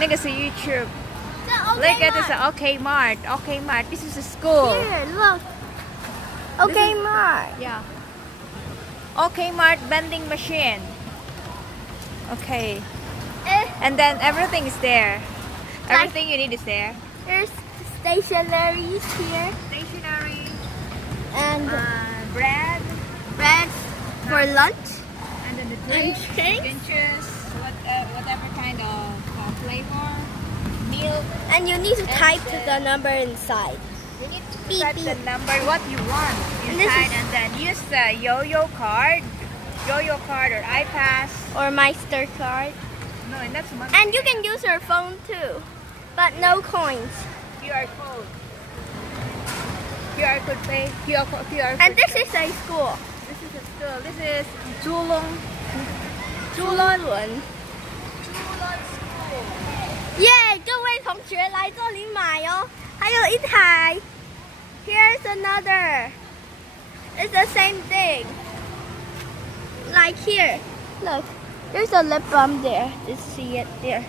那个是 YouTube。 OK Look at this OK Mart. OK Mart. This is a school. Here, look. OK Mart. Yeah. OK Mart vending machine. Okay. And then everything is there. Everything you need is there. There's stationaries here. Stationery. And Bread. for lunch. And then the drinks. You can choose whatever kind of flavor. Milk. And you need to type the number inside. You need to Beep, type the beep. number what you want And this inside, is- and then use the yo-yo card or iPass. Or MasterCard. No, and that's money. And you can use your phone too. But no coins. QR code. QR code pay. QR code. And this is a school. This is a school. This is Zhonglun. Zhonglun. School. 耶，各位同学来这里买哦，还有一台。Here's another. It's the same thing. Like here. Look, there's a lip balm there. Just see it there.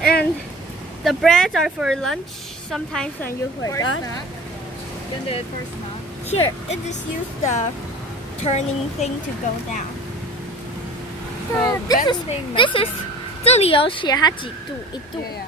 And the breads are for lunch. Sometimes when you For forgot. snack. Then the for snack. Here, it just use the turning thing to go down. So This vending is 这里有写它几度，1度。 Yeah, yeah.